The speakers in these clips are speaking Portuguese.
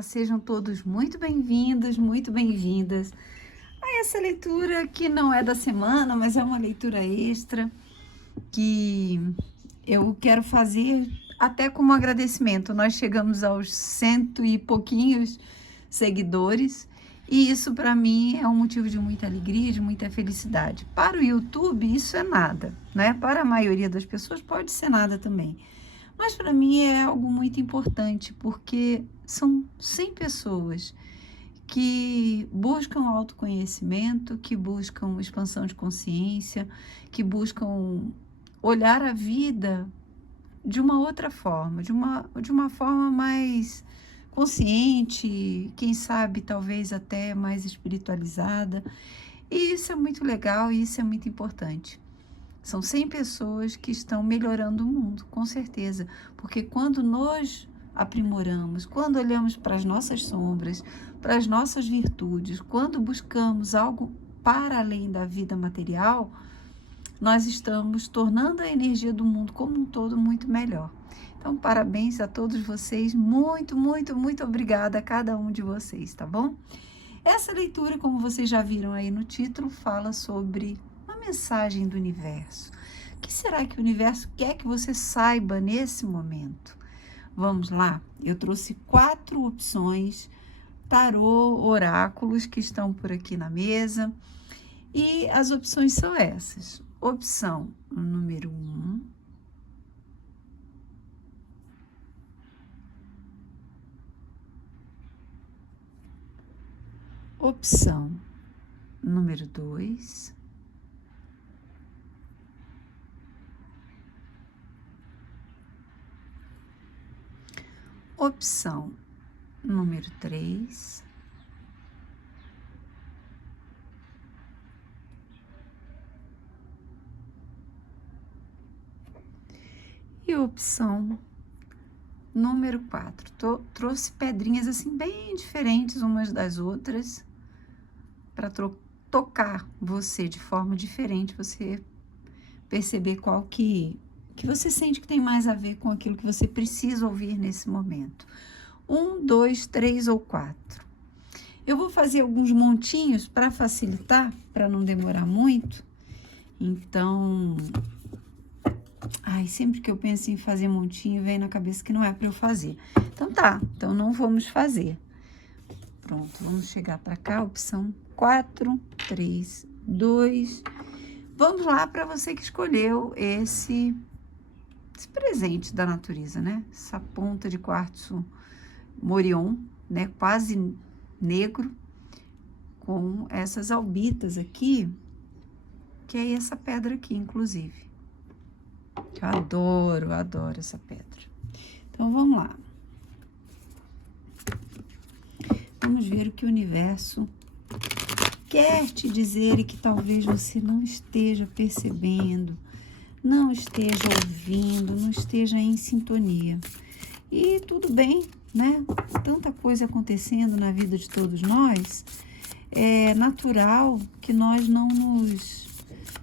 Olá, sejam todos muito bem-vindos, muito bem-vindas a essa leitura que não é da semana, mas é uma leitura extra que eu quero fazer até como agradecimento. Nós chegamos aos 100 e pouquinhos seguidores e isso para mim é um motivo de muita alegria, de muita felicidade. Para o YouTube isso é nada, né? Para a maioria das pessoas pode ser nada também. Mas para mim é algo muito importante, porque são 100 pessoas que buscam autoconhecimento, que buscam expansão de consciência, que buscam olhar a vida de uma outra forma, de uma forma mais consciente, quem sabe talvez até mais espiritualizada. E isso é muito legal e isso é muito importante. São 100 pessoas que estão melhorando o mundo, com certeza. Porque quando nós aprimoramos, quando olhamos para as nossas sombras, para as nossas virtudes, quando buscamos algo para além da vida material, nós estamos tornando a energia do mundo como um todo muito melhor. Então, parabéns a todos vocês. Muito, muito, muito obrigada a cada um de vocês, tá bom? Essa leitura, como vocês já viram aí no título, fala sobre mensagem do universo. O que será que o universo quer que você saiba nesse momento? Vamos lá? Eu trouxe 4 opções, tarô, oráculos que estão por aqui na mesa. E as opções são essas. Opção número 1. Opção número 2. Opção número 3. E opção número 4. Trouxe pedrinhas assim bem diferentes umas das outras para tocar você de forma diferente, você perceber qual que você sente que tem mais a ver com aquilo que você precisa ouvir nesse momento. 1, 2, 3 ou 4. Eu vou fazer alguns montinhos para facilitar, para não demorar muito. Então, sempre que eu penso em fazer montinho, vem na cabeça que não é para eu fazer. Então tá, então não vamos fazer. Pronto, vamos chegar para cá, opção 4, 3, 2. Vamos lá para você que escolheu esse presente da natureza, né? Essa ponta de quartzo Morion, né? Quase negro, com essas albitas aqui, que é essa pedra aqui, inclusive. Eu adoro essa pedra. Então, vamos lá. Vamos ver o que o universo quer te dizer e que talvez você não esteja percebendo, não esteja ouvindo, não esteja em sintonia. E tudo bem, né? Tanta coisa acontecendo na vida de todos nós, é natural que nós não nos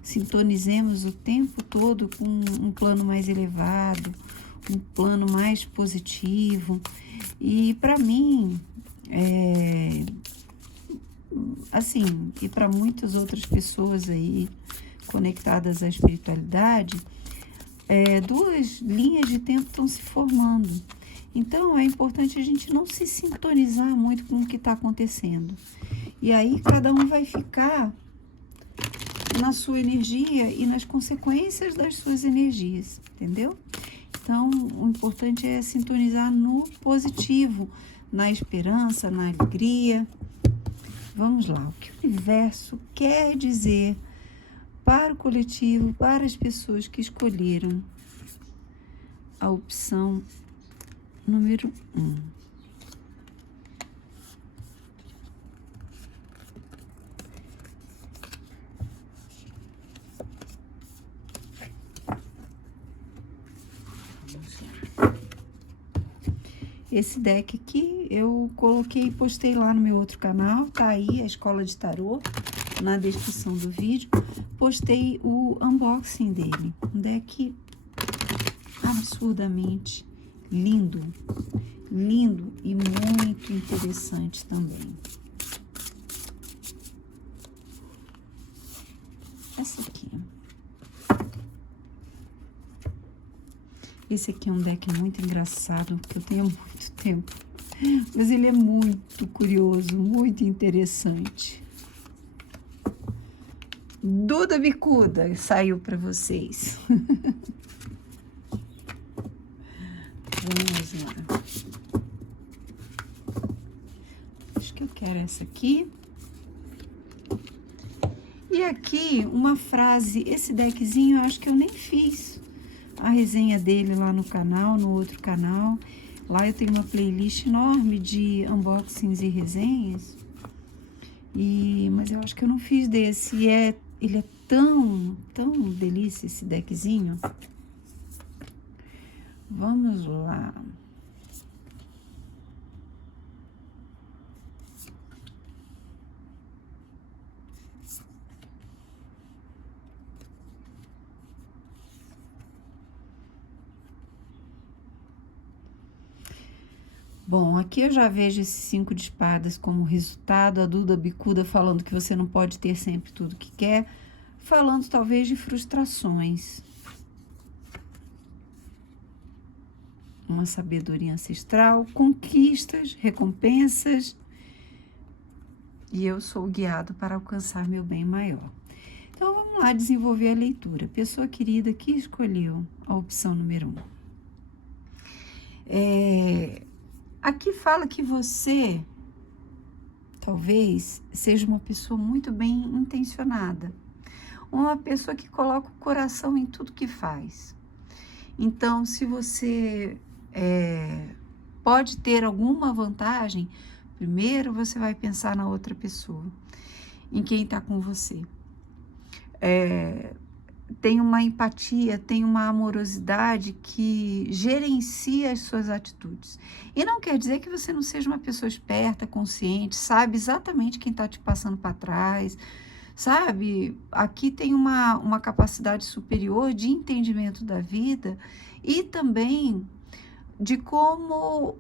sintonizemos o tempo todo com um plano mais elevado, um plano mais positivo. E para mim, assim, e para muitas outras pessoas aí conectadas à espiritualidade, 2 linhas de tempo estão se formando. Então, é importante a gente não se sintonizar muito com o que está acontecendo. E aí, cada um vai ficar na sua energia e nas consequências das suas energias, entendeu? Então, o importante é sintonizar no positivo, na esperança, na alegria. Vamos lá, o que o universo quer dizer para o coletivo, para as pessoas que escolheram a opção número 1. Esse deck aqui eu coloquei e postei lá no meu outro canal, tá aí a Escola de Tarô, na descrição do vídeo. Postei o unboxing dele, um deck absurdamente lindo. lindo e muito interessante também. Essa aqui. Esse aqui é um deck muito engraçado, que eu tenho há muito tempo. Mas ele é muito curioso, muito interessante. Duda Bicuda saiu para vocês. Vamos lá. Acho que eu quero essa aqui. E aqui uma frase, esse deckzinho eu acho que eu nem fiz a resenha dele lá no canal, no outro canal. Lá eu tenho uma playlist enorme de unboxings e resenhas. Mas eu acho que eu não fiz desse. E ele é tão delícia esse deckzinho. Vamos lá. Bom, aqui eu já vejo esse 5 de espadas como resultado, a Duda Bicuda falando que você não pode ter sempre tudo que quer, falando talvez de frustrações. Uma sabedoria ancestral, conquistas, recompensas, e eu sou guiado para alcançar meu bem maior. Então, vamos lá desenvolver a leitura. Pessoa querida que escolheu a opção número 1. Aqui fala que você, talvez, seja uma pessoa muito bem intencionada. Uma pessoa que coloca o coração em tudo que faz. Então, se você pode ter alguma vantagem, primeiro você vai pensar na outra pessoa, em quem está com você. Tem uma empatia, tem uma amorosidade que gerencia as suas atitudes. E não quer dizer que você não seja uma pessoa esperta, consciente, sabe exatamente quem está te passando para trás, sabe? Aqui tem uma capacidade superior de entendimento da vida e também de como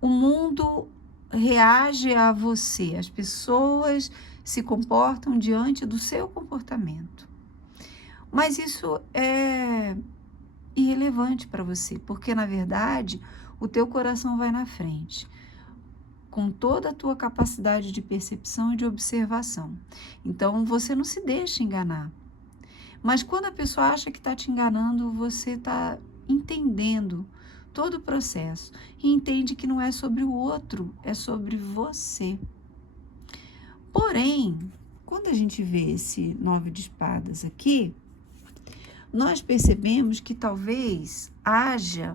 o mundo reage a você. As pessoas se comportam diante do seu comportamento. Mas isso é irrelevante para você, porque, na verdade, o teu coração vai na frente, com toda a tua capacidade de percepção e de observação. Então, você não se deixa enganar. Mas quando a pessoa acha que está te enganando, você está entendendo todo o processo e entende que não é sobre o outro, é sobre você. Porém, quando a gente vê esse 9 de espadas aqui, nós percebemos que talvez haja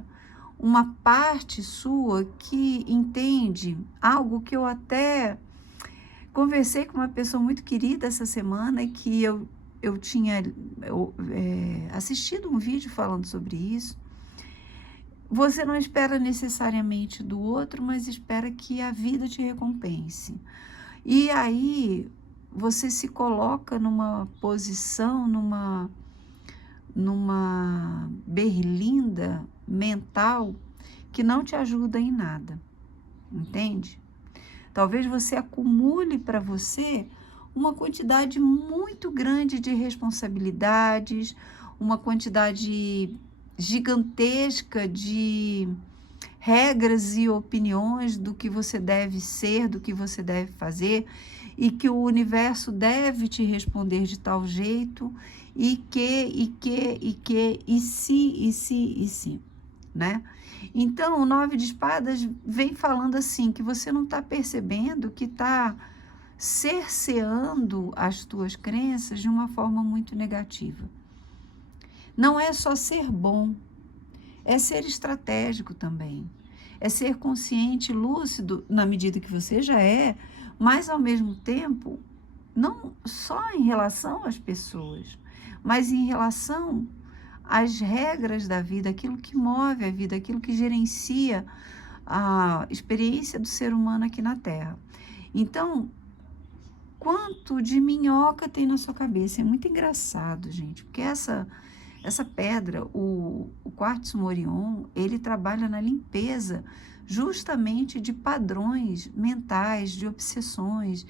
uma parte sua que entende algo que eu até conversei com uma pessoa muito querida essa semana, que eu tinha assistido um vídeo falando sobre isso. Você não espera necessariamente do outro, mas espera que a vida te recompense. E aí você se coloca numa posição, numa berlinda mental que não te ajuda em nada, entende? Talvez você acumule para você uma quantidade muito grande de responsabilidades, uma quantidade gigantesca de regras e opiniões do que você deve ser, do que você deve fazer, e que o universo deve te responder de tal jeito, e se, né? Então, o 9 de espadas vem falando assim, que você não está percebendo que está cerceando as tuas crenças de uma forma muito negativa. Não é só ser bom, é ser estratégico também, é ser consciente, lúcido, na medida que você já é, mas ao mesmo tempo, não só em relação às pessoas, mas em relação às regras da vida, aquilo que move a vida, aquilo que gerencia a experiência do ser humano aqui na Terra. Então, quanto de minhoca tem na sua cabeça? É muito engraçado, gente, porque essa pedra, o quartzo Morion, ele trabalha na limpeza justamente de padrões mentais, de obsessões,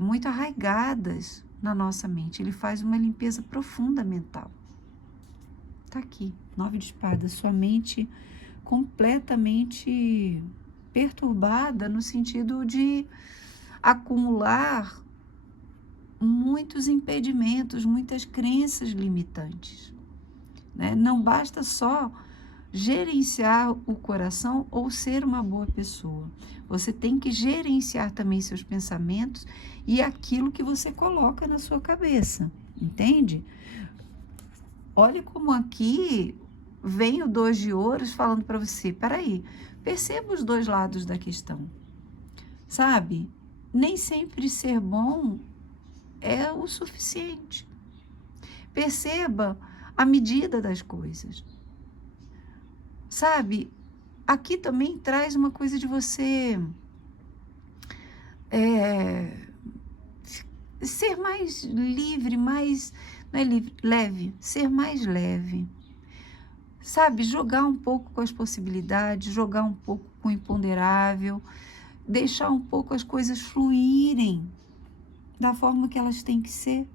muito arraigadas na nossa mente. Ele faz uma limpeza profunda mental. Tá aqui, 9 de espadas, sua mente completamente perturbada no sentido de acumular muitos impedimentos, muitas crenças limitantes, né? Não basta só gerenciar o coração ou ser uma boa pessoa. Você tem que gerenciar também seus pensamentos e aquilo que você coloca na sua cabeça, entende? Olha como aqui vem o 2 de ouros falando para você, peraí, perceba os dois lados da questão, sabe? Nem sempre ser bom é o suficiente. Perceba a medida das coisas. Sabe, aqui também traz uma coisa de você ser mais livre, mais, não é livre, leve, ser mais leve. Sabe, jogar um pouco com as possibilidades, jogar um pouco com o imponderável, deixar um pouco as coisas fluírem da forma que elas têm que ser.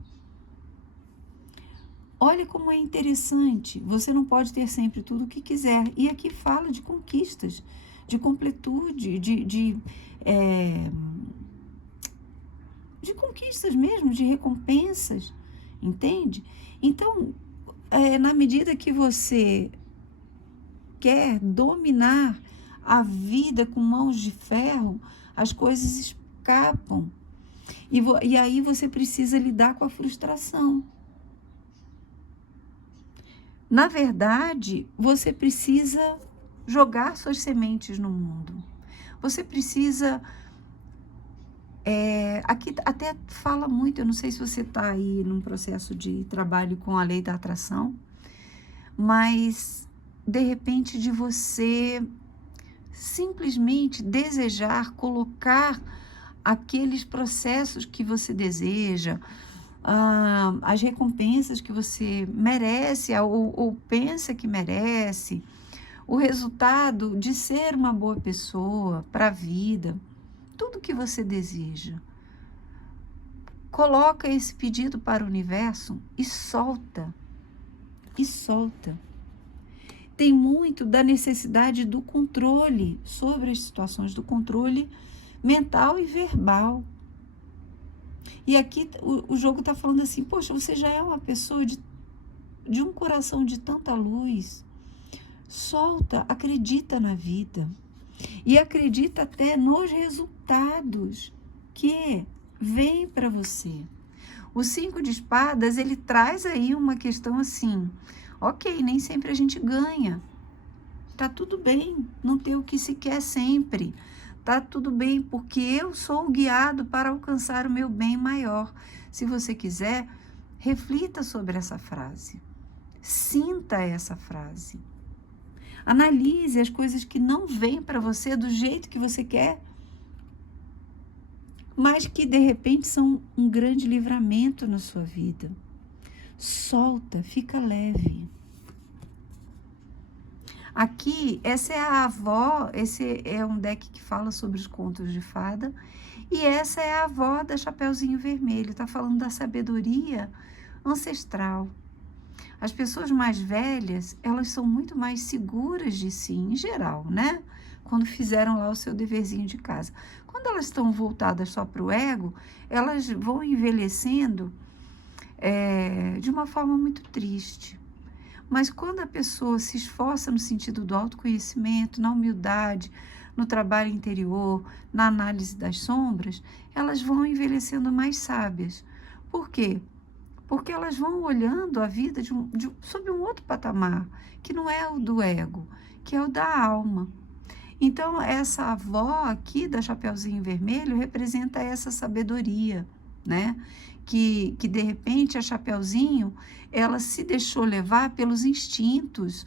Olha como é interessante, você não pode ter sempre tudo o que quiser. E aqui fala de conquistas, de completude, de conquistas mesmo, de recompensas, entende? Então, na medida que você quer dominar a vida com mãos de ferro, as coisas escapam. E aí você precisa lidar com a frustração. Na verdade, você precisa jogar suas sementes no mundo. Você precisa... aqui até fala muito, eu não sei se você está aí num processo de trabalho com a lei da atração, mas, de repente, de você simplesmente desejar colocar aqueles processos que você deseja, as recompensas que você merece ou pensa que merece, o resultado de ser uma boa pessoa para a vida, tudo que você deseja. Coloca esse pedido para o universo e solta. E solta. Tem muito da necessidade do controle sobre as situações, do controle mental e verbal. E aqui o jogo está falando assim, poxa, você já é uma pessoa de um coração de tanta luz. Solta, acredita na vida. E acredita até nos resultados que vêm para você. O 5 de espadas, ele traz aí uma questão assim, ok, nem sempre a gente ganha. Tá tudo bem, não ter o que se quer sempre. Tá tudo bem, porque eu sou guiado para alcançar o meu bem maior. Se você quiser, reflita sobre essa frase. Sinta essa frase. Analise as coisas que não vêm para você do jeito que você quer, mas que de repente são um grande livramento na sua vida. Solta, fica leve. Aqui, essa é a avó, esse é um deck que fala sobre os contos de fada, e essa é a avó da Chapeuzinho Vermelho, está falando da sabedoria ancestral. As pessoas mais velhas, elas são muito mais seguras de si, em geral, né? Quando fizeram lá o seu deverzinho de casa. Quando elas estão voltadas só para o ego, elas vão envelhecendo de uma forma muito triste. Mas quando a pessoa se esforça no sentido do autoconhecimento, na humildade, no trabalho interior, na análise das sombras, elas vão envelhecendo mais sábias. Por quê? Porque elas vão olhando a vida sob um outro patamar, que não é o do ego, que é o da alma. Então, essa avó aqui da Chapeuzinho Vermelho representa essa sabedoria, né? Que de repente a Chapeuzinho, ela se deixou levar pelos instintos,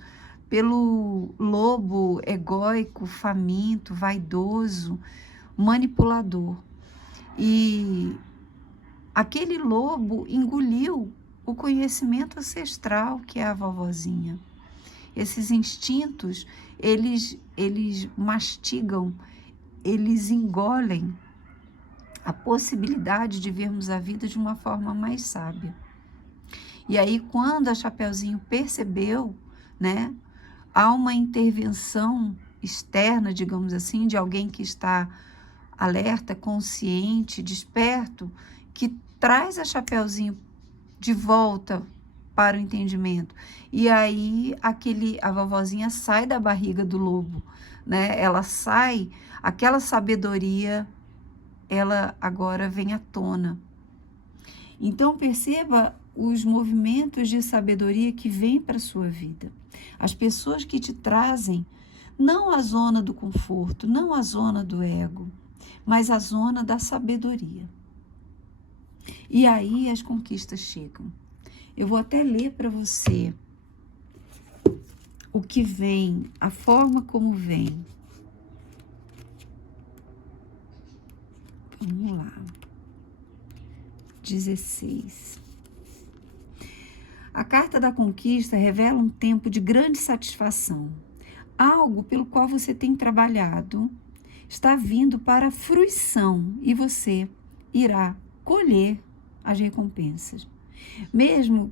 pelo lobo egóico, faminto, vaidoso, manipulador. E aquele lobo engoliu o conhecimento ancestral que é a vovozinha. Esses instintos, eles mastigam, eles engolem a possibilidade de vermos a vida de uma forma mais sábia. E aí, quando a Chapeuzinho percebeu, né, há uma intervenção externa, digamos assim, de alguém que está alerta, consciente, desperto, que traz a Chapeuzinho de volta para o entendimento. E aí a vovozinha sai da barriga do lobo, né? Ela sai, aquela sabedoria, ela agora vem à tona. Então perceba os movimentos de sabedoria que vêm para a sua vida. As pessoas que te trazem não a zona do conforto, não a zona do ego, mas a zona da sabedoria. E aí as conquistas chegam. Eu vou até ler para você o que vem, a forma como vem. Vamos lá. 16. A carta da conquista revela um tempo de grande satisfação. Algo pelo qual você tem trabalhado está vindo para a fruição e você irá colher as recompensas. Mesmo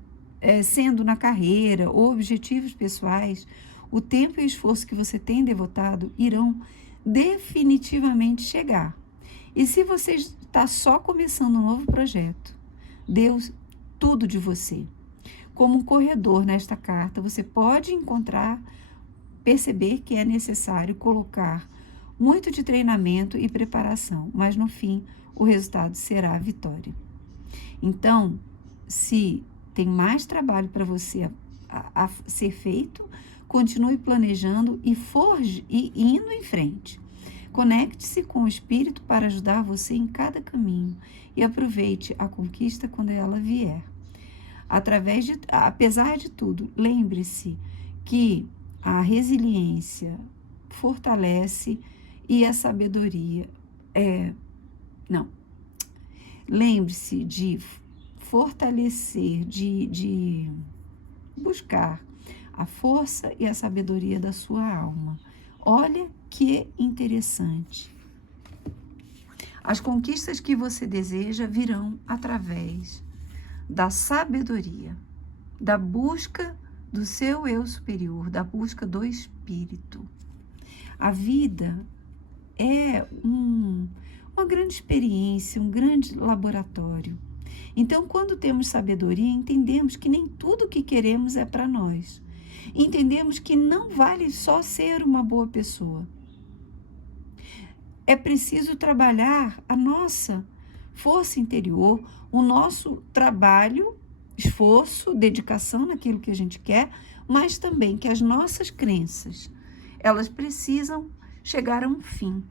sendo na carreira ou objetivos pessoais, o tempo e o esforço que você tem devotado irão definitivamente chegar. E se você está só começando um novo projeto, Deus, tudo de você. Como um corredor nesta carta, você pode perceber que é necessário colocar muito de treinamento e preparação, mas no fim o resultado será a vitória. Então, se tem mais trabalho para você a ser feito, continue planejando e indo em frente. Conecte-se com o Espírito para ajudar você em cada caminho e aproveite a conquista quando ela vier. Apesar de tudo, lembre-se que a resiliência fortalece e a sabedoria lembre-se de fortalecer, de buscar a força e a sabedoria da sua alma. Olha que interessante. As conquistas que você deseja virão através da sabedoria, da busca do seu eu superior, da busca do espírito. A vida é uma grande experiência, um grande laboratório. Então, quando temos sabedoria, entendemos que nem tudo que queremos é para nós. Entendemos que não vale só ser uma boa pessoa. É preciso trabalhar a nossa força interior, o nosso trabalho, esforço, dedicação naquilo que a gente quer, mas também que as nossas crenças, elas precisam chegar a um fim.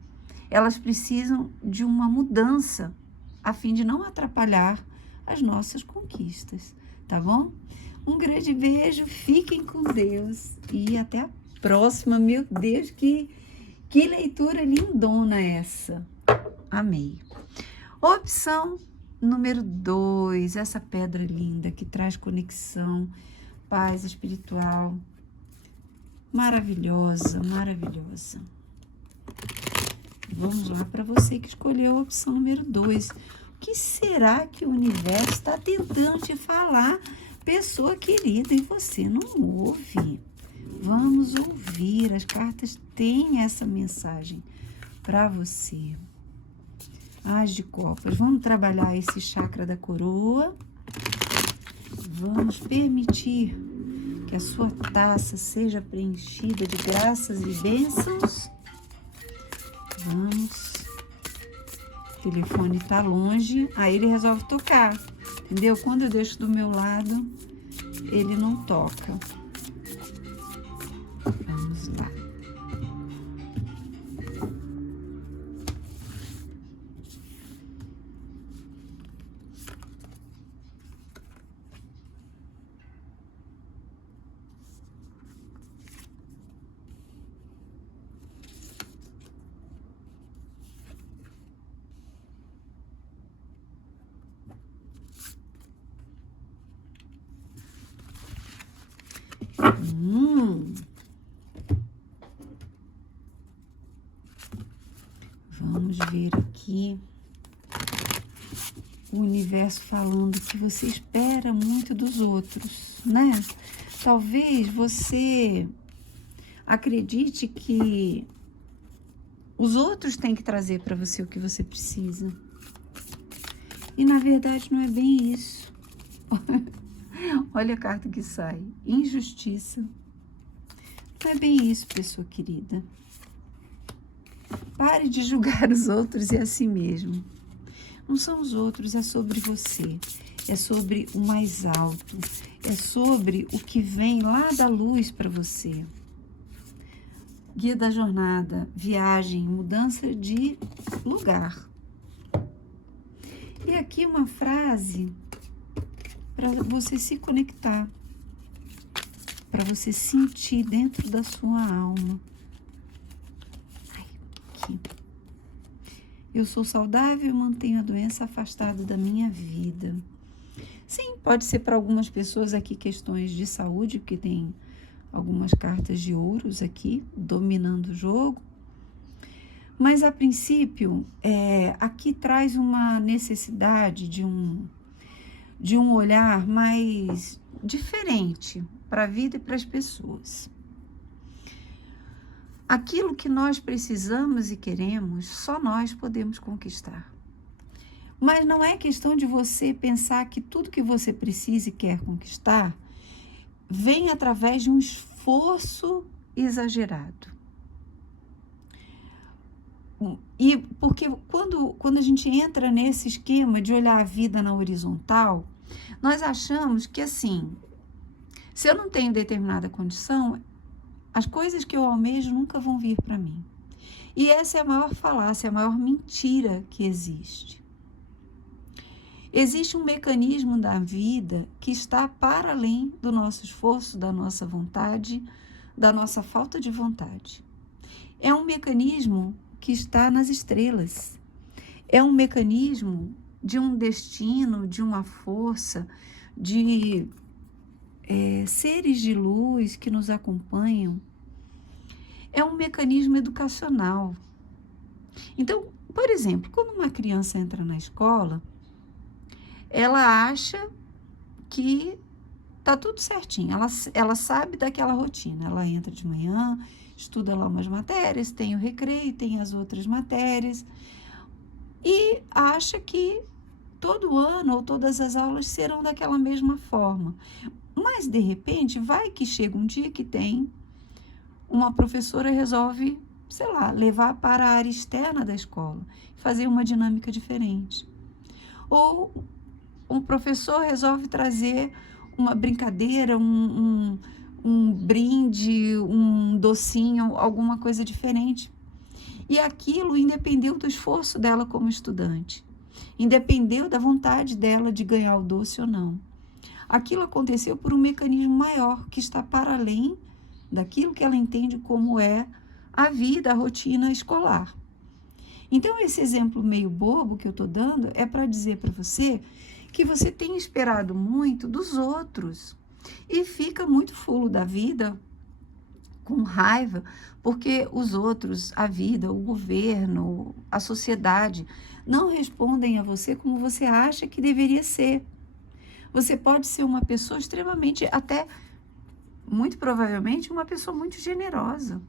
Elas precisam de uma mudança, a fim de não atrapalhar as nossas conquistas, tá bom? Um grande beijo, fiquem com Deus e até a próxima. Meu Deus, que leitura lindona essa. Amei. Opção número 2, essa pedra linda que traz conexão, paz espiritual. Maravilhosa, maravilhosa. Vamos lá para você que escolheu a opção número 2. O que será que o universo está tentando te falar, pessoa querida, e você não ouve? Vamos ouvir, as cartas têm essa mensagem para você. As de copas, vamos trabalhar esse chakra da coroa. Vamos permitir que a sua taça seja preenchida de graças e bênçãos. Vamos. O telefone está longe, aí ele resolve tocar, entendeu? Quando eu deixo do meu lado, ele não toca. Vamos lá. vamos ver aqui o universo falando que você espera muito dos outros, né? Talvez você acredite que os outros têm que trazer para você o que você precisa. E na verdade não é bem isso. Olha a carta que sai. Injustiça. Não é bem isso, pessoa querida. Pare de julgar os outros e a si mesmo. Não são os outros, é sobre você. É sobre o mais alto. É sobre o que vem lá da luz para você. Guia da jornada, viagem, mudança de lugar. E aqui uma frase para você se conectar, para você sentir dentro da sua alma. Aqui. Eu sou saudável e mantenho a doença afastada da minha vida. Sim, pode ser para algumas pessoas aqui questões de saúde, porque tem algumas cartas de ouros aqui, dominando o jogo. Mas, a princípio, aqui traz uma necessidade de um olhar mais diferente para a vida e para as pessoas. Aquilo que nós precisamos e queremos, só nós podemos conquistar. Mas não é questão de você pensar que tudo que você precisa e quer conquistar vem através de um esforço exagerado. E porque quando a gente entra nesse esquema de olhar a vida na horizontal, nós achamos que assim, se eu não tenho determinada condição, as coisas que eu almejo nunca vão vir para mim. E essa é a maior falácia, a maior mentira que existe. Existe um mecanismo da vida que está para além do nosso esforço, da nossa vontade, da nossa falta de vontade. É um mecanismo que está nas estrelas. É um mecanismo de um destino, de uma força, de seres de luz que nos acompanham. É um mecanismo educacional. Então, por exemplo, quando uma criança entra na escola, ela acha que tá tudo certinho, ela sabe daquela rotina, ela entra de manhã, estuda lá umas matérias, tem o recreio, tem as outras matérias, e acha que todo ano ou todas as aulas serão daquela mesma forma. Mas, de repente, vai que chega um dia que tem uma professora resolve, sei lá, levar para a área externa da escola, fazer uma dinâmica diferente. Ou um professor resolve trazer uma brincadeira, um brinde, um docinho, alguma coisa diferente. E aquilo independeu do esforço dela como estudante, independeu da vontade dela de ganhar o doce ou não. Aquilo aconteceu por um mecanismo maior, que está para além daquilo que ela entende como é a vida, a rotina escolar. Então, esse exemplo meio bobo que eu estou dando é para dizer para você que você tem esperado muito dos outros e fica muito fulo da vida, com raiva, porque os outros, a vida, o governo, a sociedade, não respondem a você como você acha que deveria ser. Você pode ser uma pessoa extremamente, até muito provavelmente, uma pessoa muito generosa,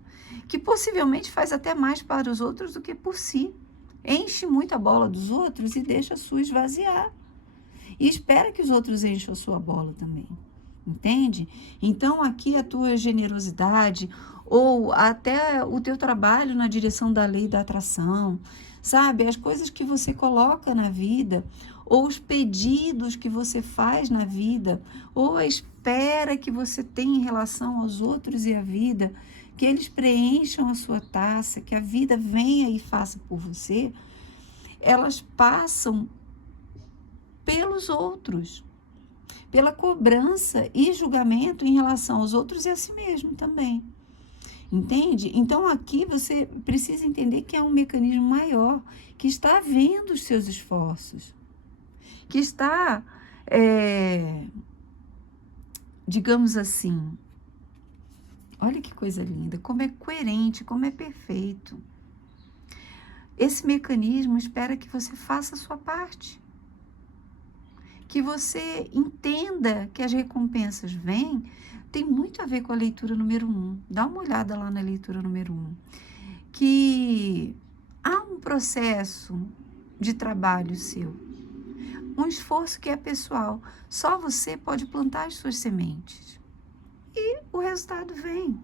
que possivelmente faz até mais para os outros do que por si. Enche muito a bola dos outros e deixa a sua esvaziar. E espera que os outros encham a sua bola também, entende? Então, aqui a tua generosidade ou até o teu trabalho na direção da lei da atração, sabe? As coisas que você coloca na vida, ou os pedidos que você faz na vida, ou a espera que você tem em relação aos outros e à vida, que eles preencham a sua taça, que a vida venha e faça por você, elas passam pelos outros, pela cobrança e julgamento em relação aos outros e a si mesmo também. Entende? Então, aqui você precisa entender que é um mecanismo maior, que está vendo os seus esforços, que está, digamos assim, olha que coisa linda, como é coerente, como é perfeito. esse mecanismo espera que você faça a sua parte. Que você entenda que as recompensas vêm, tem muito a ver com a leitura número 1. Dá uma olhada lá na leitura número 1. Que há um processo de trabalho seu, um esforço que é pessoal. Só você pode plantar as suas sementes e o resultado vem.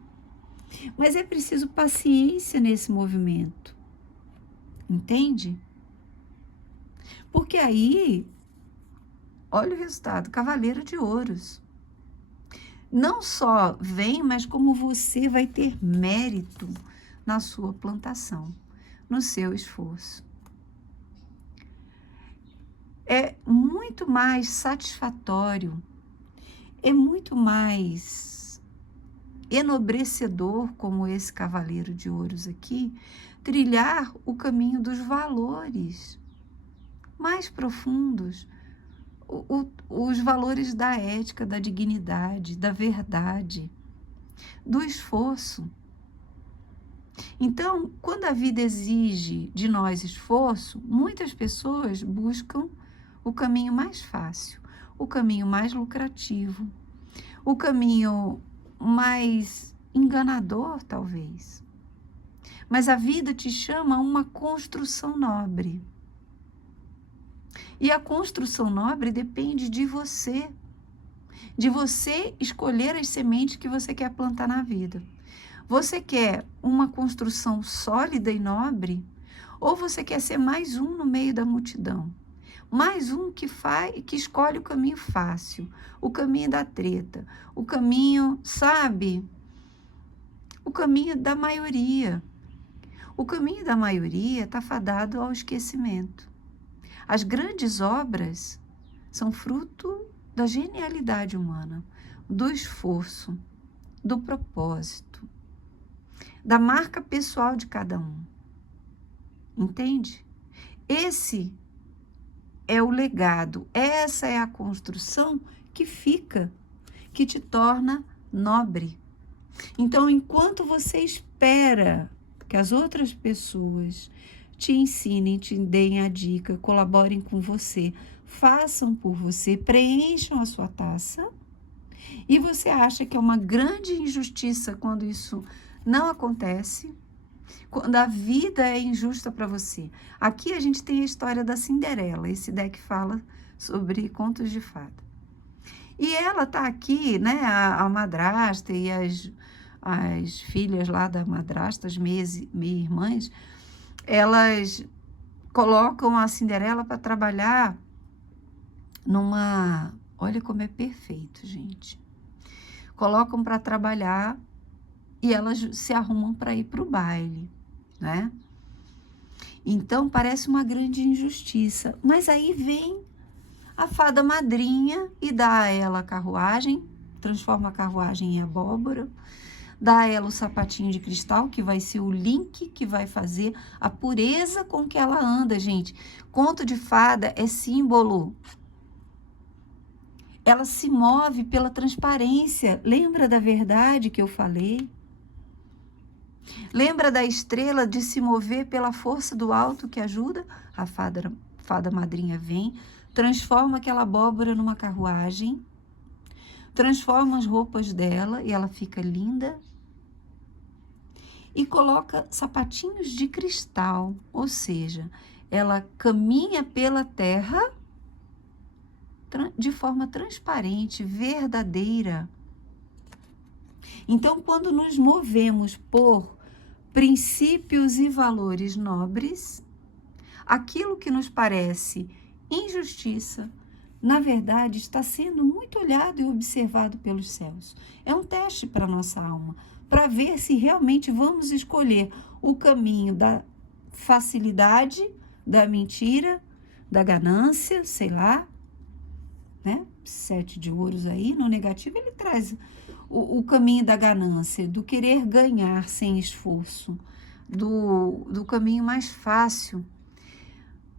Mas é preciso paciência nesse movimento, entende? Porque aí, olha o resultado, Cavaleiro de Ouros. Não só vem, mas como você vai ter mérito na sua plantação, no seu esforço. É muito mais satisfatório, é muito mais enobrecedor, como esse Cavaleiro de Ouros aqui, trilhar o caminho dos valores mais profundos, os valores da ética, da dignidade, da verdade, do esforço. Então, quando a vida exige de nós esforço, muitas pessoas buscam o caminho mais fácil, o caminho mais lucrativo, o caminho mais enganador, talvez. Mas a vida te chama a uma construção nobre. E a construção nobre depende de você escolher as sementes que você quer plantar na vida. Você quer uma construção sólida e nobre? Ou você quer ser mais um no meio da multidão? Mais um que escolhe o caminho fácil, o caminho da treta, o caminho, sabe? O caminho da maioria. O caminho da maioria está fadado ao esquecimento. As grandes obras são fruto da genialidade humana, do esforço, do propósito, da marca pessoal de cada um. Entende? Esse é o legado, essa é a construção que fica, que te torna nobre. Então, enquanto você espera que as outras pessoas te ensinem, te deem a dica, colaborem com você, façam por você, preencham a sua taça, e você acha que é uma grande injustiça quando isso não acontece, quando a vida é injusta para você. Aqui a gente tem a história da Cinderela, esse deck fala sobre contos de fada. E ela tá aqui, né, a madrasta e as filhas lá da madrasta, as meia-irmãs, elas colocam a Cinderela para trabalhar numa... Olha como é perfeito, gente. Colocam para trabalhar e elas se arrumam para ir para o baile, né? Então, parece uma grande injustiça. Mas aí vem a fada madrinha e dá a ela a carruagem, transforma a carruagem em abóbora, dá a ela o sapatinho de cristal, que vai ser o link que vai fazer a pureza com que ela anda, gente. Conto de fada é símbolo. Ela se move pela transparência. Lembra da verdade que eu falei? Lembra da estrela de se mover pela força do alto que ajuda? A fada madrinha vem, transforma aquela abóbora numa carruagem, transforma as roupas dela e ela fica linda. E coloca sapatinhos de cristal, ou seja, ela caminha pela terra de forma transparente, verdadeira. Então, quando nos movemos por princípios e valores nobres, aquilo que nos parece injustiça, na verdade, está sendo muito olhado e observado pelos céus. É um teste para a nossa alma, para ver se realmente vamos escolher o caminho da facilidade, da mentira, da ganância, sei lá, né? 7 de ouros aí, no negativo, ele traz o caminho da ganância, do querer ganhar sem esforço, do caminho mais fácil.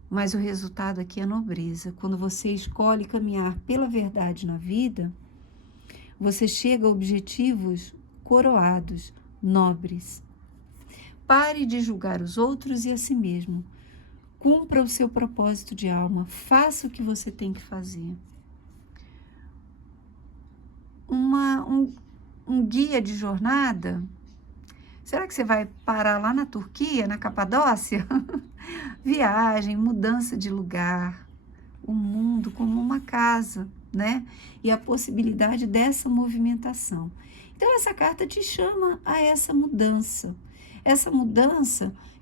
Mas o resultado aqui é nobreza. Quando você escolhe caminhar pela verdade na vida, você chega a objetivos coroados, nobres. Pare de julgar os outros e a si mesmo. Cumpra o seu propósito de alma. Faça o que você tem que fazer. Um guia de jornada. Será que você vai parar lá na Turquia, na Capadócia? Viagem, mudança de lugar, o mundo como uma casa, né? E a possibilidade dessa movimentação. Então, essa carta te chama a essa mudança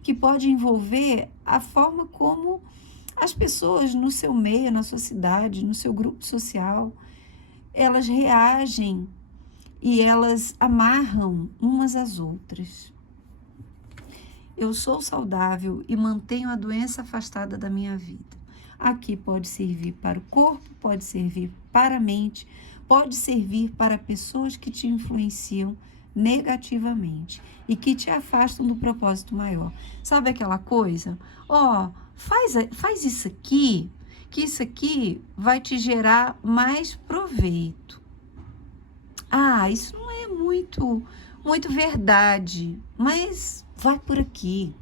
que pode envolver a forma como as pessoas no seu meio, na sua cidade, no seu grupo social, elas reagem e elas amarram umas às outras. Eu sou saudável e mantenho a doença afastada da minha vida. Aqui pode servir para o corpo, pode servir para a mente, pode servir para pessoas que te influenciam negativamente e que te afastam do propósito maior. Sabe aquela coisa? Faz isso aqui, que isso aqui vai te gerar mais proveito. Isso não é muito verdade, mas vai por aqui.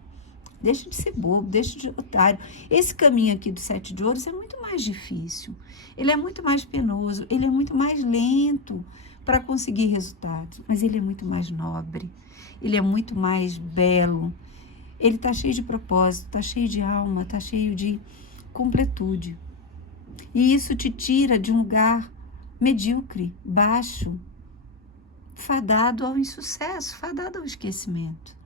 Deixa de ser bobo, deixa de otário. Esse caminho aqui do 7 de ouros é muito mais difícil. Ele é muito mais penoso, ele é muito mais lento para conseguir resultados, mas ele é muito mais nobre, ele é muito mais belo. Ele está cheio de propósito, está cheio de alma, está cheio de completude. E isso te tira de um lugar medíocre, baixo, fadado ao insucesso, fadado ao esquecimento.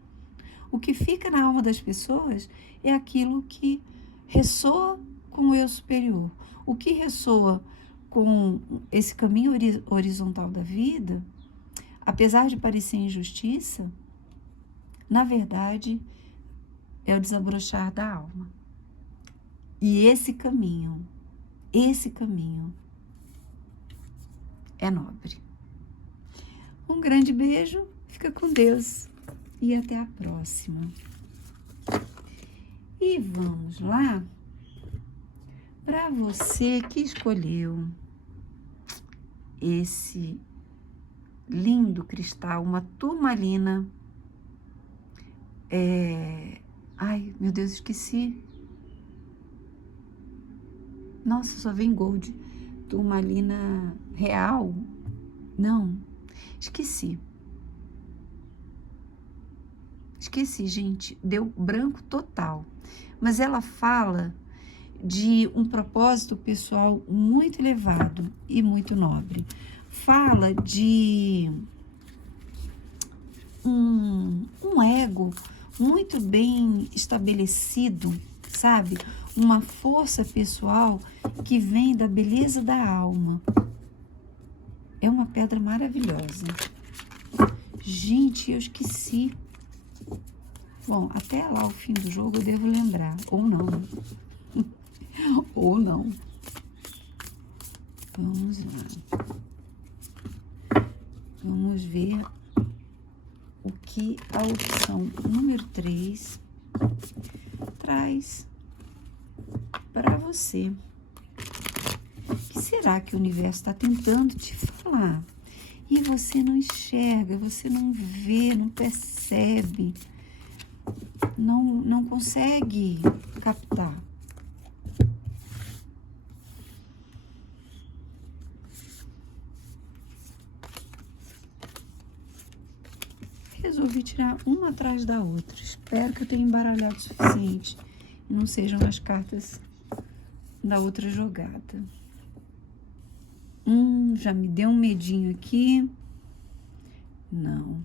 O que fica na alma das pessoas é aquilo que ressoa com o eu superior. O que ressoa com esse caminho horizontal da vida, apesar de parecer injustiça, na verdade, é o desabrochar da alma. E esse caminho é nobre. Um grande beijo, fica com Deus e até a próxima. E vamos lá para você que escolheu esse lindo cristal, uma turmalina. Ai, meu Deus, esqueci. Nossa, só vem gold. Turmalina real? Não, esqueci, gente. Deu branco total. Mas ela fala de um propósito pessoal muito elevado e muito nobre. Fala de um ego muito bem estabelecido, sabe? Uma força pessoal que vem da beleza da alma. É uma pedra maravilhosa. Gente, eu esqueci. Bom, até lá o fim do jogo eu devo lembrar. Ou não. Ou não. Vamos lá. Vamos ver o que a opção número 3 traz para você. O que será que o universo está tentando te falar? E você não enxerga, você não vê, não percebe, não consegue captar. Resolvi tirar uma atrás da outra. Espero que eu tenha embaralhado o suficiente e não sejam as cartas da outra jogada. Já me deu um medinho aqui. Não.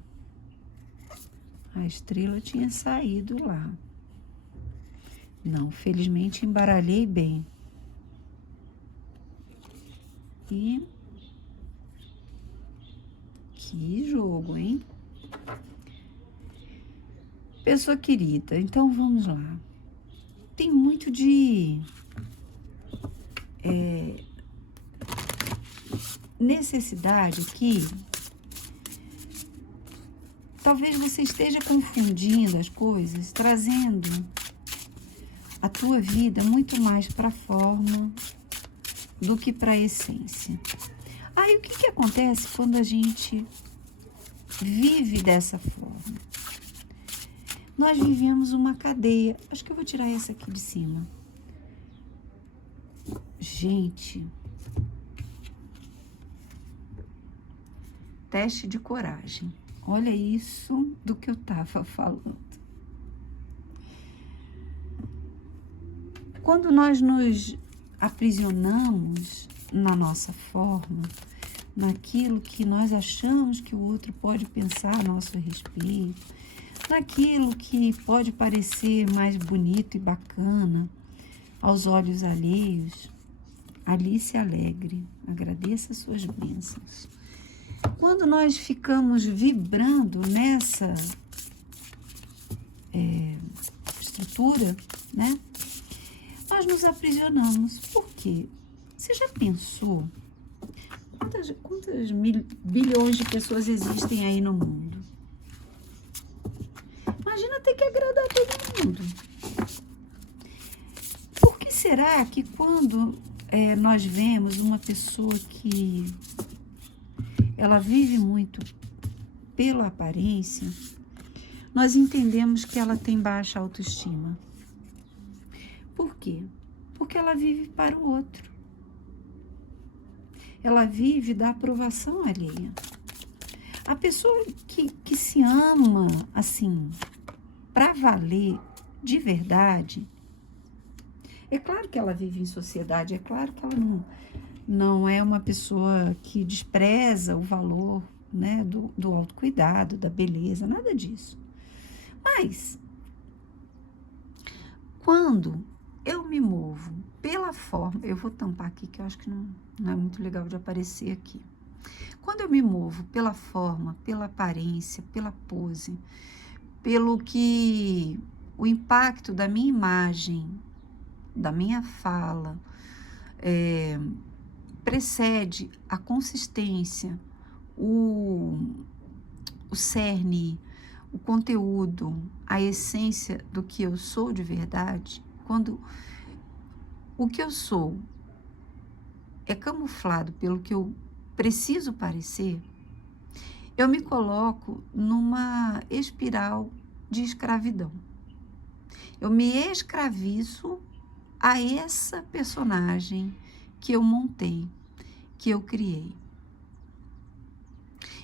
A estrela tinha saído lá. Não, felizmente embaralhei bem. E que jogo, hein? Pessoa querida, então vamos lá. Tem muito de necessidade aqui. Talvez você esteja confundindo as coisas, trazendo a tua vida muito mais para a forma do que para a essência. Aí o que acontece quando a gente vive dessa forma? Nós vivemos uma cadeia. Acho que eu vou tirar essa aqui de cima. Gente, teste de coragem. Olha isso do que eu estava falando. Quando nós nos aprisionamos na nossa forma, naquilo que nós achamos que o outro pode pensar a nosso respeito, naquilo que pode parecer mais bonito e bacana aos olhos alheios, ali se alegre, agradeça suas bênçãos. Quando nós ficamos vibrando nessa estrutura, né? Nós nos aprisionamos. Por quê? Você já pensou quantas bilhões de pessoas existem aí no mundo? Imagina ter que agradar todo mundo. Por que será que quando nós vemos uma pessoa que ela vive muito pela aparência, nós entendemos que ela tem baixa autoestima? Por quê? Porque ela vive para o outro. Ela vive da aprovação alheia. A pessoa que se ama, assim, para valer, de verdade, é claro que ela vive em sociedade, é claro que ela não é uma pessoa que despreza o valor, né, do autocuidado, da beleza, nada disso. Mas, quando eu me movo pela forma, eu vou tampar aqui que eu acho que não é muito legal de aparecer aqui. Quando eu me movo pela forma, pela aparência, pela pose, pelo que o impacto da minha imagem, da minha fala, precede a consistência, o cerne, o conteúdo, a essência do que eu sou de verdade, quando o que eu sou é camuflado pelo que eu preciso parecer, eu me coloco numa espiral de escravidão. Eu me escravizo a essa personagem que eu montei, que eu criei.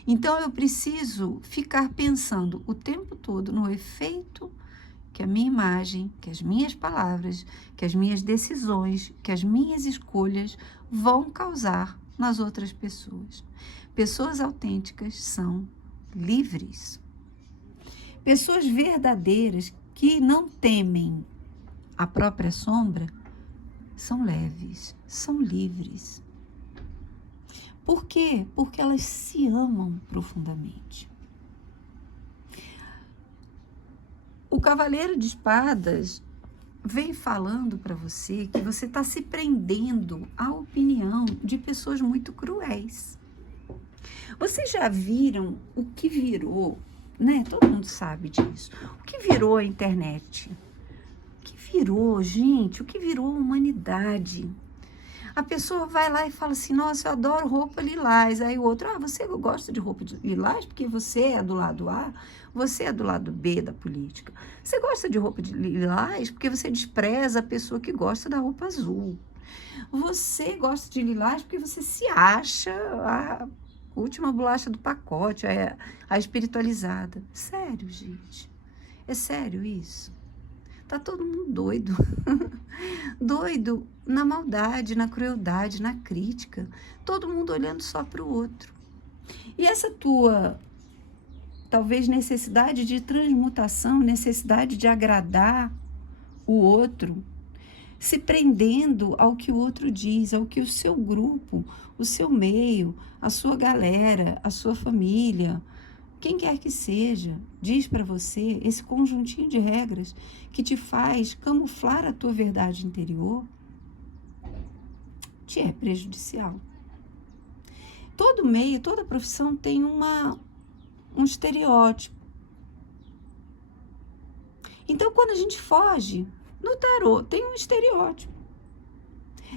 Então, eu preciso ficar pensando o tempo todo no efeito que a minha imagem, que as minhas palavras, que as minhas decisões, que as minhas escolhas vão causar nas outras pessoas. Pessoas autênticas são livres. Pessoas verdadeiras que não temem a própria sombra são leves, são livres. Por quê? Porque elas se amam profundamente. O Cavaleiro de Espadas vem falando para você que você está se prendendo à opinião de pessoas muito cruéis. Vocês já viram o que virou, né? Todo mundo sabe disso. O que virou a internet? O que virou, gente? O que virou a humanidade? A pessoa vai lá e fala assim, nossa, eu adoro roupa lilás. Aí o outro, você gosta de roupa de lilás porque você é do lado A, você é do lado B da política. Você gosta de roupa de lilás porque você despreza a pessoa que gosta da roupa azul. Você gosta de lilás porque você se acha a última bolacha do pacote, a espiritualizada. Sério, gente? É sério isso? Tá todo mundo doido. Doido na maldade, na crueldade, na crítica. Todo mundo olhando só para o outro. E essa tua, talvez, necessidade de transmutação, necessidade de agradar o outro, se prendendo ao que o outro diz, ao que o seu grupo, o seu meio, a sua galera, a sua família, quem quer que seja, diz para você, esse conjuntinho de regras que te faz camuflar a tua verdade interior, te é prejudicial. Todo meio, toda profissão tem um estereótipo. Então, quando a gente foge, no tarô tem um estereótipo.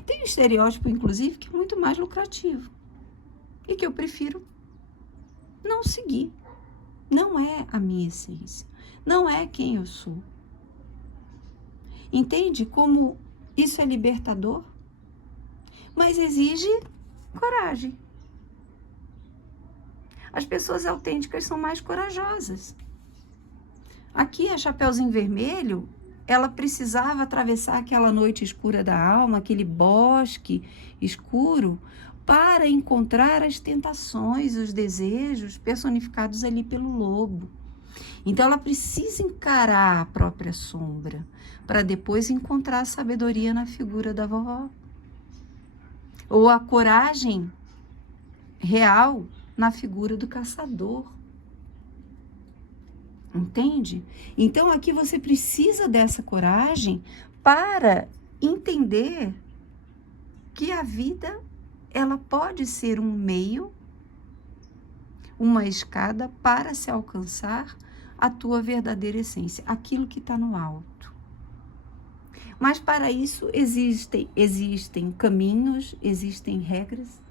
Tem um estereótipo, inclusive, que é muito mais lucrativo e que eu prefiro não seguir. Não é a minha essência, não é quem eu sou. Entende como isso é libertador? Mas exige coragem. As pessoas autênticas são mais corajosas. Aqui, a Chapeuzinho Vermelho, ela precisava atravessar aquela noite escura da alma, aquele bosque escuro, para encontrar as tentações, os desejos personificados ali pelo lobo. Então, ela precisa encarar a própria sombra, para depois encontrar a sabedoria na figura da vovó. Ou a coragem real na figura do caçador. Entende? Então, aqui você precisa dessa coragem para entender que a vida, ela pode ser um meio, uma escada para se alcançar a tua verdadeira essência, aquilo que está no alto. Mas para isso existem caminhos, existem regras.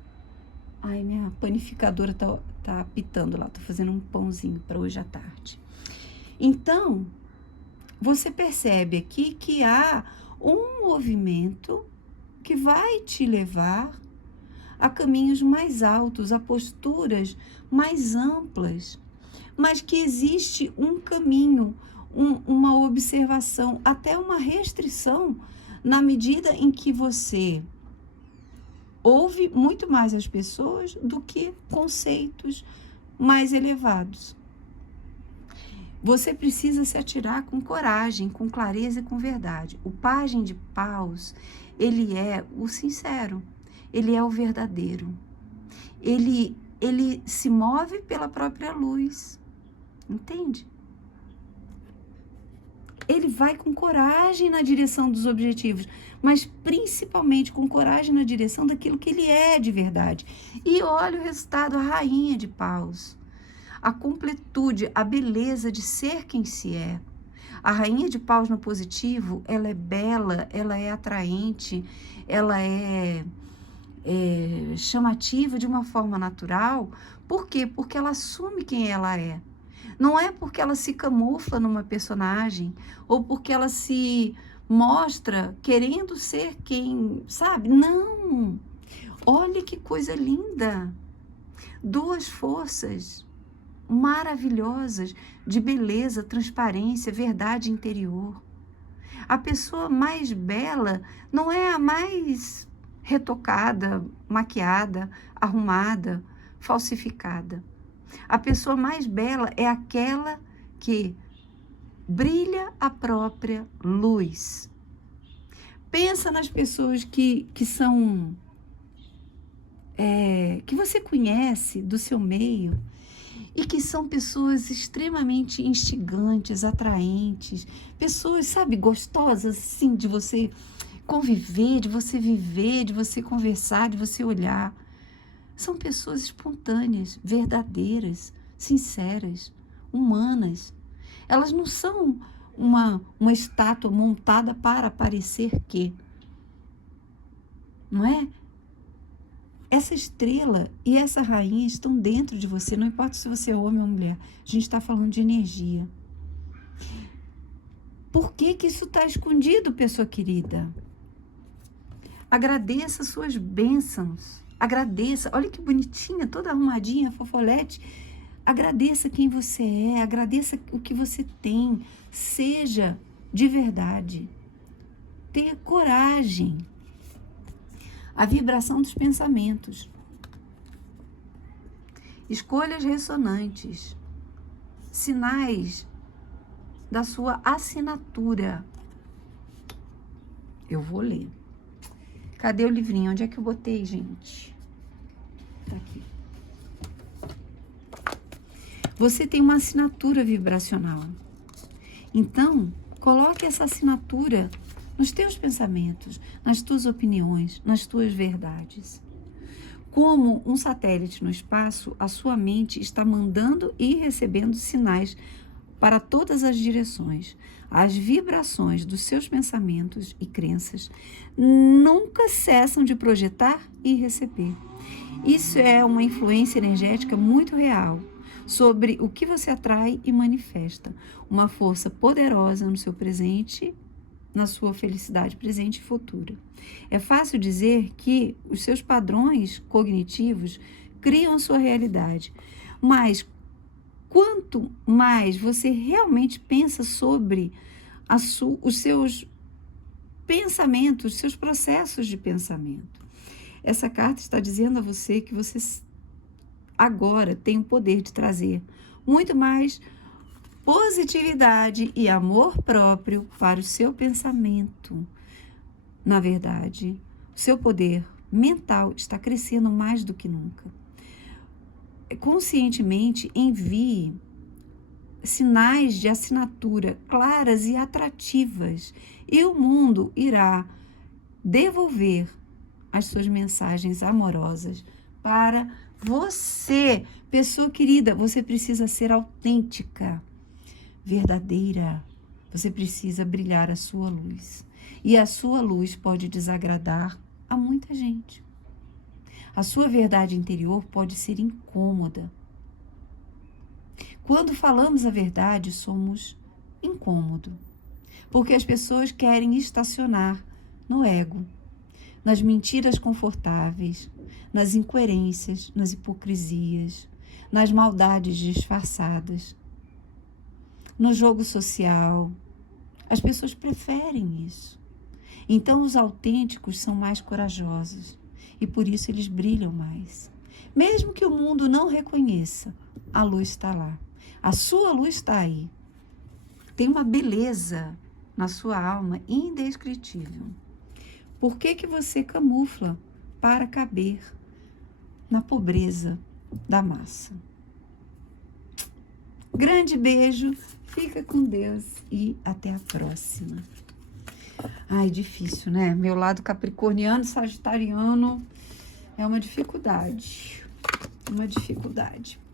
Ai, minha panificadora tá apitando lá, tô fazendo um pãozinho para hoje à tarde. Então, você percebe aqui que há um movimento que vai te levar a caminhos mais altos, a posturas mais amplas, mas que existe um caminho, uma observação, até uma restrição, na medida em que você ouve muito mais as pessoas do que conceitos mais elevados. Você precisa se atirar com coragem, com clareza e com verdade. O pajem de paus, ele é o sincero, ele é o verdadeiro. Ele se move pela própria luz, entende? Ele vai com coragem na direção dos objetivos, mas principalmente com coragem na direção daquilo que ele é de verdade. E olha o resultado, a rainha de paus. A completude, a beleza de ser quem se é. A rainha de paus no positivo, ela é bela, ela é atraente, ela é chamativa de uma forma natural. Por quê? Porque ela assume quem ela é. Não é porque ela se camufla numa personagem ou porque ela se mostra querendo ser quem, sabe? Não! Olha que coisa linda! Duas forças maravilhosas de beleza, transparência, verdade interior. A pessoa mais bela não é a mais retocada, maquiada, arrumada, falsificada. A pessoa mais bela é aquela que brilha a própria luz. Pensa nas pessoas que são, que você conhece do seu meio e que são pessoas extremamente instigantes, atraentes, pessoas, sabe, gostosas, assim, de você conviver, de você viver, de você conversar, de você olhar. São pessoas espontâneas, verdadeiras, sinceras, humanas. Elas não são uma estátua montada para parecer que, não é? Essa estrela e essa rainha estão dentro de você, não importa se você é homem ou mulher. A gente está falando de energia. Por que que isso está escondido, pessoa querida? Agradeça suas bênçãos. Agradeça, olha que bonitinha, toda arrumadinha, fofolete. Agradeça quem você é, agradeça o que você tem. Seja de verdade. Tenha coragem. A vibração dos pensamentos. Escolhas ressonantes. Sinais da sua assinatura. Eu vou ler. Cadê o livrinho? Onde é que eu botei, gente? Tá aqui. Você tem uma assinatura vibracional. Então, coloque essa assinatura nos teus pensamentos, nas tuas opiniões, nas tuas verdades. Como um satélite no espaço, a sua mente está mandando e recebendo sinais para todas as direções. As vibrações dos seus pensamentos e crenças nunca cessam de projetar e receber. Isso é uma influência energética muito real. sobre o que você atrai e manifesta. Uma força poderosa no seu presente, na sua felicidade presente e futura. É fácil dizer que os seus padrões cognitivos criam a sua realidade, mas quanto mais você realmente pensa sobre os seus pensamentos, os seus processos de pensamento. Essa carta está dizendo a você que você agora tem o poder de trazer muito mais positividade e amor próprio para o seu pensamento. Na verdade, o seu poder mental está crescendo mais do que nunca. Conscientemente, envie sinais de assinatura claras e atrativas, e o mundo irá devolver as suas mensagens amorosas para você. Pessoa querida, você precisa ser autêntica, verdadeira. Você precisa brilhar a sua luz. E a sua luz pode desagradar a muita gente. A sua verdade interior pode ser incômoda. Quando falamos a verdade, somos incômodos, porque as pessoas querem estacionar no ego, nas mentiras confortáveis, nas incoerências, nas hipocrisias, nas maldades disfarçadas, no jogo social. As pessoas preferem isso. Então, os autênticos são mais corajosos e por isso eles brilham mais. Mesmo que o mundo não reconheça, a luz está lá. A sua luz está aí. Tem uma beleza na sua alma indescritível. Por que que você camufla para caber na pobreza da massa? Grande beijo, fica com Deus e até a próxima. Ai, difícil, né? Meu lado capricorniano, sagitariano é uma dificuldade.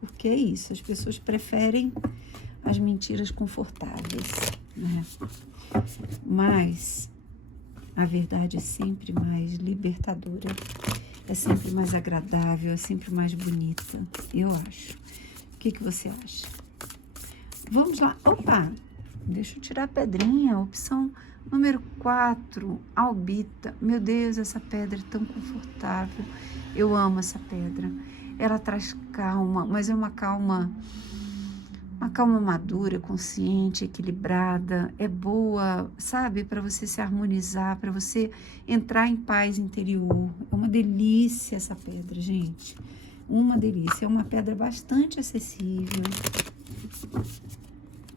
Porque é isso, as pessoas preferem as mentiras confortáveis, né? Mas a verdade é sempre mais libertadora, é sempre mais agradável, é sempre mais bonita, eu acho. O que que você acha? Vamos lá. Opa, deixa eu tirar a pedrinha, opção número 4, albita. Meu Deus, essa pedra é tão confortável. Eu amo essa pedra. Ela traz calma, mas é uma calma madura, consciente, equilibrada. É boa, sabe, para você se harmonizar, para você entrar em paz interior. É uma delícia essa pedra, gente. Uma delícia. É uma pedra bastante acessível.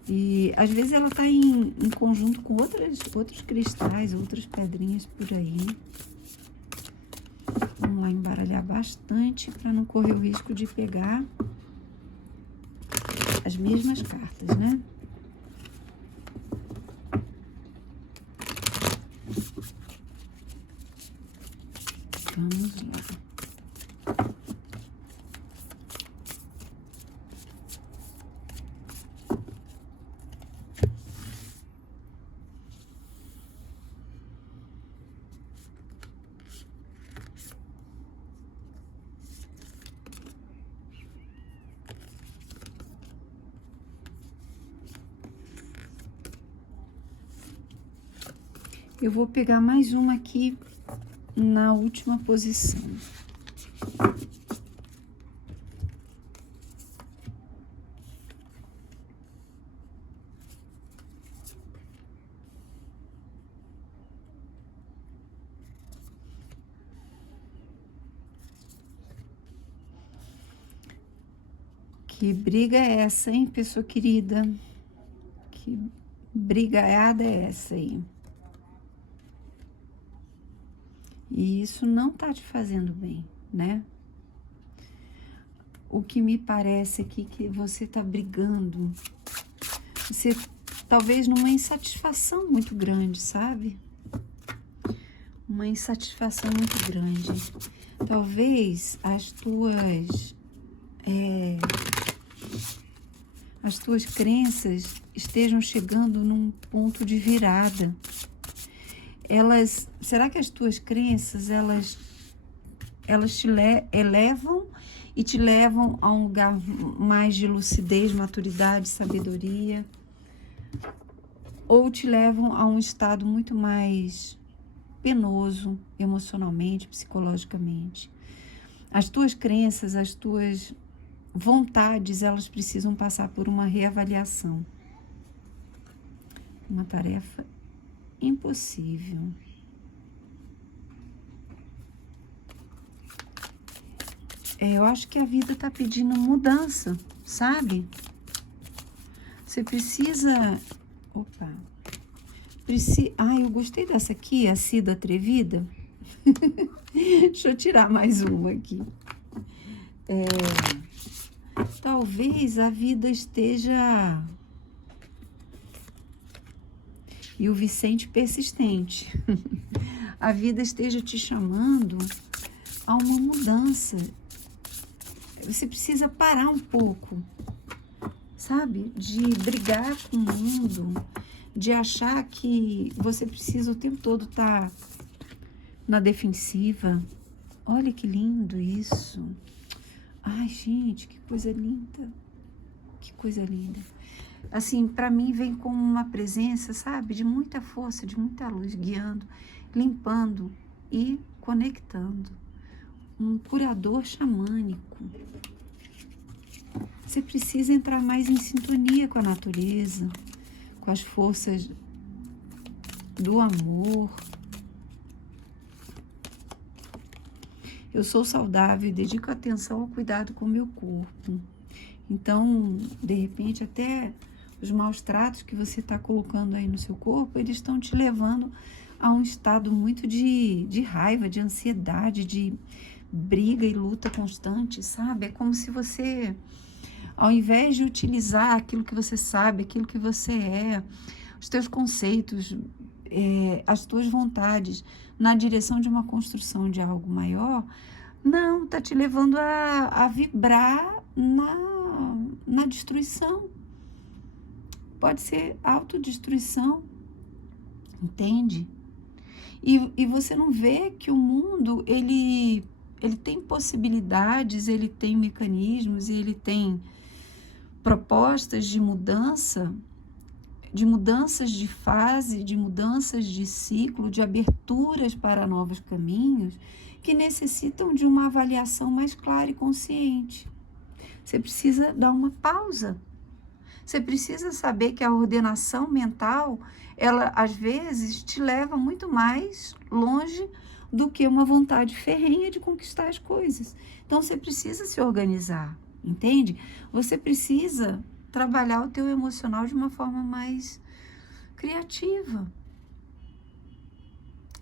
E às vezes ela está em conjunto com outros cristais, outras pedrinhas por aí. Vamos lá embaralhar bastante para não correr o risco de pegar as mesmas cartas, né? Vamos lá. Eu vou pegar mais uma aqui na última posição. Que briga é essa, hein, pessoa querida? Que brigaiada é essa aí? E isso não tá te fazendo bem, né? O que me parece aqui que você tá brigando. Você talvez numa insatisfação muito grande, sabe? Uma insatisfação muito grande. Talvez as tuas crenças estejam chegando num ponto de virada. Será que as tuas crenças, elas te elevam e te levam a um lugar mais de lucidez, maturidade, sabedoria, ou te levam a um estado muito mais penoso, emocionalmente, psicologicamente. As tuas crenças, as tuas vontades, elas precisam passar por uma reavaliação. Uma tarefa impossível. Eu acho que a vida está pedindo mudança, sabe? Você precisa... Opa! Eu gostei dessa aqui, a Cida Atrevida. Deixa eu tirar mais uma aqui. Talvez a vida esteja... E o Vicente persistente. A vida esteja te chamando a uma mudança. Você precisa parar um pouco, sabe? De brigar com o mundo, de achar que você precisa o tempo todo estar na defensiva. Olha que lindo isso. Ai, gente, que coisa linda. Que coisa linda. Assim, para mim vem como uma presença, sabe? De muita força, de muita luz, guiando, limpando e conectando. Um curador xamânico. Você precisa entrar mais em sintonia com a natureza, com as forças do amor. Eu sou saudável e dedico atenção ao cuidado com o meu corpo. Então, de repente, até os maus tratos que você está colocando aí no seu corpo, eles estão te levando a um estado muito de raiva, de ansiedade, de briga e luta constante, sabe? É como se você, ao invés de utilizar aquilo que você sabe, aquilo que você é, os teus conceitos, as tuas vontades, na direção de uma construção de algo maior, não, tá te levando a vibrar na destruição. Pode ser autodestruição, entende? E você não vê que o mundo, ele tem possibilidades, ele tem mecanismos, ele tem propostas de mudanças de fase, de mudanças de ciclo, de aberturas para novos caminhos, que necessitam de uma avaliação mais clara e consciente. Você precisa dar uma pausa. Você precisa saber que a ordenação mental, ela às vezes te leva muito mais longe do que uma vontade ferrenha de conquistar as coisas. Então você precisa se organizar, entende? Você precisa trabalhar o teu emocional de uma forma mais criativa.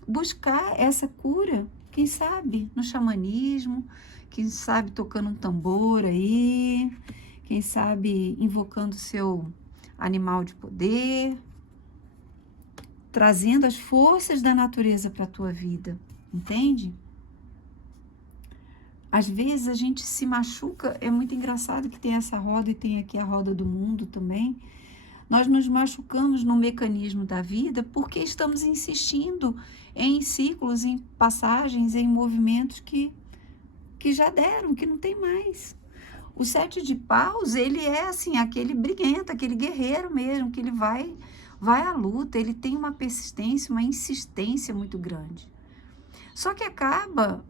Buscar essa cura, quem sabe no xamanismo, quem sabe tocando um tambor aí, quem sabe invocando seu animal de poder, trazendo as forças da natureza para a tua vida, entende? Às vezes a gente se machuca, é muito engraçado que tem essa roda e tem aqui a roda do mundo também. Nós nos machucamos no mecanismo da vida porque estamos insistindo em ciclos, em passagens, em movimentos que já deram, que não tem mais. O 7 de paus, ele é assim, aquele briguento, aquele guerreiro mesmo, que ele vai à luta, ele tem uma persistência, uma insistência muito grande. Só que acaba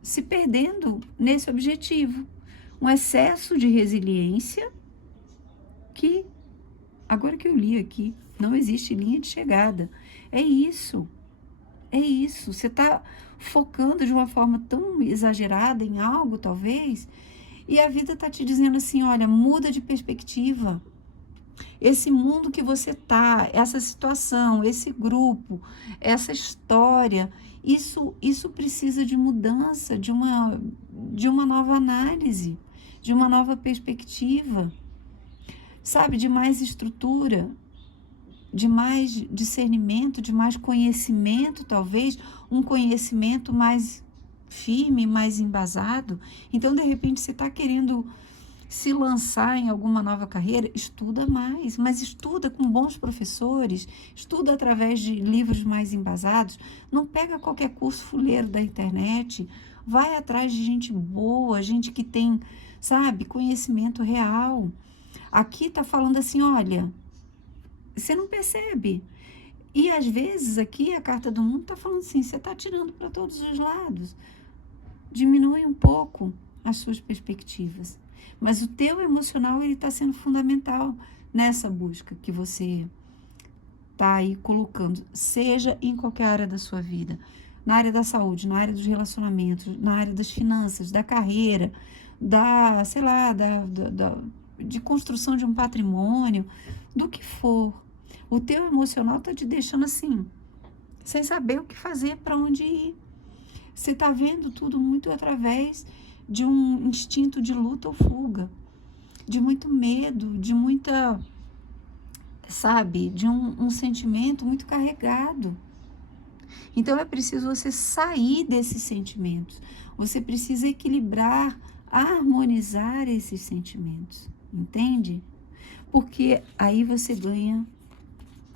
se perdendo nesse objetivo. Um excesso de resiliência que, agora que eu li aqui, não existe linha de chegada. É isso. Você está focando de uma forma tão exagerada em algo, talvez, e a vida está te dizendo assim, olha, muda de perspectiva. Esse mundo que você está, essa situação, esse grupo, essa história, isso precisa de mudança, de uma nova análise, de uma nova perspectiva, sabe, de mais estrutura, de mais discernimento, de mais conhecimento, talvez, um conhecimento mais firme, mais embasado. Então, de repente, você está querendo se lançar em alguma nova carreira, estuda mais, mas estuda com bons professores, estuda através de livros mais embasados, não pega qualquer curso fuleiro da internet, vai atrás de gente boa, gente que tem, sabe, conhecimento real. Aqui está falando assim, olha, você não percebe. E às vezes aqui a carta do mundo está falando assim, você está tirando para todos os lados. Diminui um pouco as suas perspectivas. Mas o teu emocional, ele está sendo fundamental nessa busca que você está aí colocando, seja em qualquer área da sua vida, na área da saúde, na área dos relacionamentos, na área das finanças, da carreira, sei lá, de construção de um patrimônio, do que for. O teu emocional está te deixando assim, sem saber o que fazer, para onde ir. Você está vendo tudo muito através de um instinto de luta ou fuga, de muito medo, de muita, sabe, de um sentimento muito carregado. Então é preciso você sair desses sentimentos. Você precisa equilibrar, harmonizar esses sentimentos, entende? Porque aí você ganha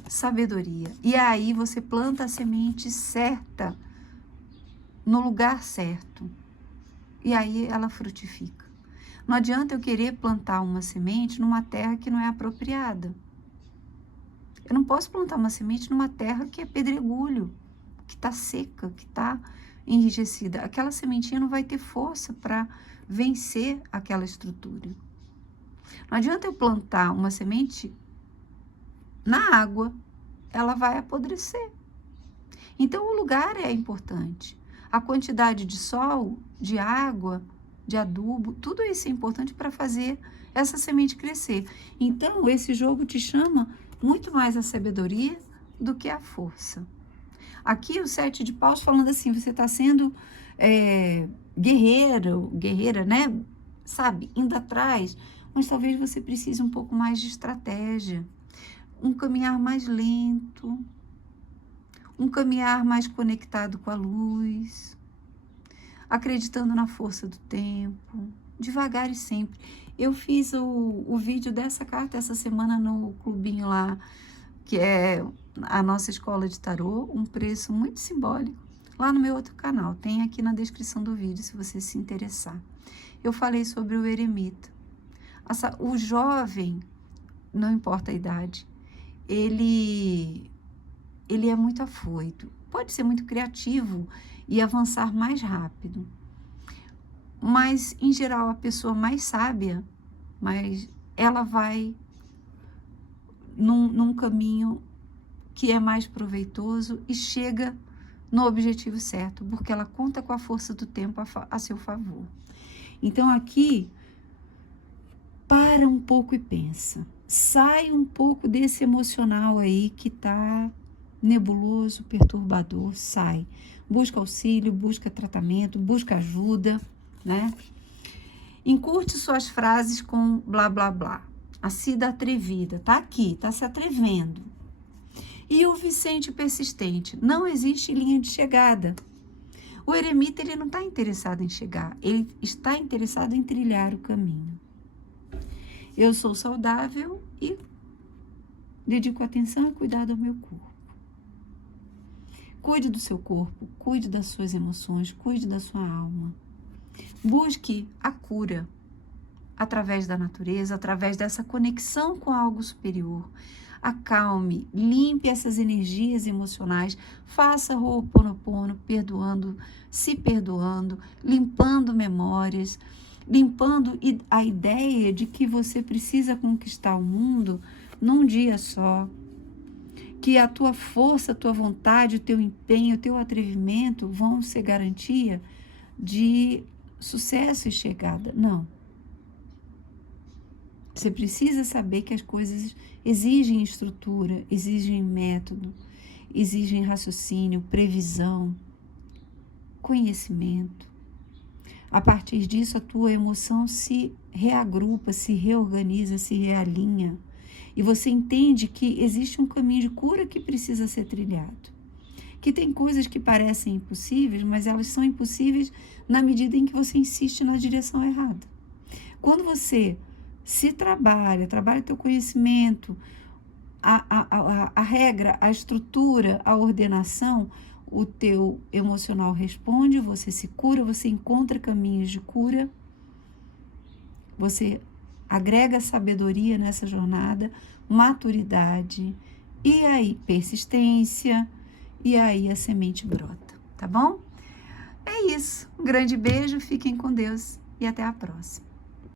sabedoria. E aí você planta a semente certa, no lugar certo. E aí ela frutifica. Não adianta eu querer plantar uma semente numa terra que não é apropriada. Eu não posso plantar uma semente numa terra que é pedregulho, que está seca, que está enrijecida. Aquela sementinha não vai ter força para vencer aquela estrutura. Não adianta eu plantar uma semente na água, ela vai apodrecer. Então o lugar é importante. A quantidade de sol, de água, de adubo, tudo isso é importante para fazer essa semente crescer. Então, esse jogo te chama muito mais a sabedoria do que a força. Aqui o 7 de paus falando assim, você está sendo guerreira, né? Sabe, indo atrás, mas talvez você precise um pouco mais de estratégia, um caminhar mais lento, um caminhar mais conectado com a luz, acreditando na força do tempo, devagar e sempre. Eu fiz o vídeo dessa carta essa semana no clubinho lá, que é a nossa escola de tarô, um preço muito simbólico, lá no meu outro canal, tem aqui na descrição do vídeo, se você se interessar. Eu falei sobre o eremita. O jovem, não importa a idade, ele é muito afoito, pode ser muito criativo e avançar mais rápido. Mas, em geral, a pessoa mais sábia, mas ela vai num caminho que é mais proveitoso e chega no objetivo certo, porque ela conta com a força do tempo a seu favor. Então, aqui, para um pouco e pensa. Sai um pouco desse emocional aí que está nebuloso, perturbador, sai. Busca auxílio, busca tratamento, busca ajuda, né? Encurte suas frases com blá, blá, blá. A Cida atrevida, tá aqui, tá se atrevendo. E o Vicente persistente, não existe linha de chegada. O eremita, ele não está interessado em chegar, ele está interessado em trilhar o caminho. Eu sou saudável e dedico atenção e cuidado ao meu corpo. Cuide do seu corpo, cuide das suas emoções, cuide da sua alma. Busque a cura através da natureza, através dessa conexão com algo superior. Acalme, limpe essas energias emocionais, faça Ho'oponopono, perdoando, se perdoando, limpando memórias, limpando a ideia de que você precisa conquistar o mundo num dia só, que a tua força, a tua vontade, o teu empenho, o teu atrevimento vão ser garantia de sucesso e chegada. Não. Você precisa saber que as coisas exigem estrutura, exigem método, exigem raciocínio, previsão, conhecimento. A partir disso, a tua emoção se reagrupa, se reorganiza, se realinha. E você entende que existe um caminho de cura que precisa ser trilhado. Que tem coisas que parecem impossíveis, mas elas são impossíveis na medida em que você insiste na direção errada. Quando você se trabalha o teu conhecimento, a regra, a estrutura, a ordenação, o teu emocional responde, você se cura, você encontra caminhos de cura, você agrega sabedoria nessa jornada, maturidade, e aí persistência, e aí a semente brota, tá bom? É isso. Um grande beijo, fiquem com Deus e até a próxima.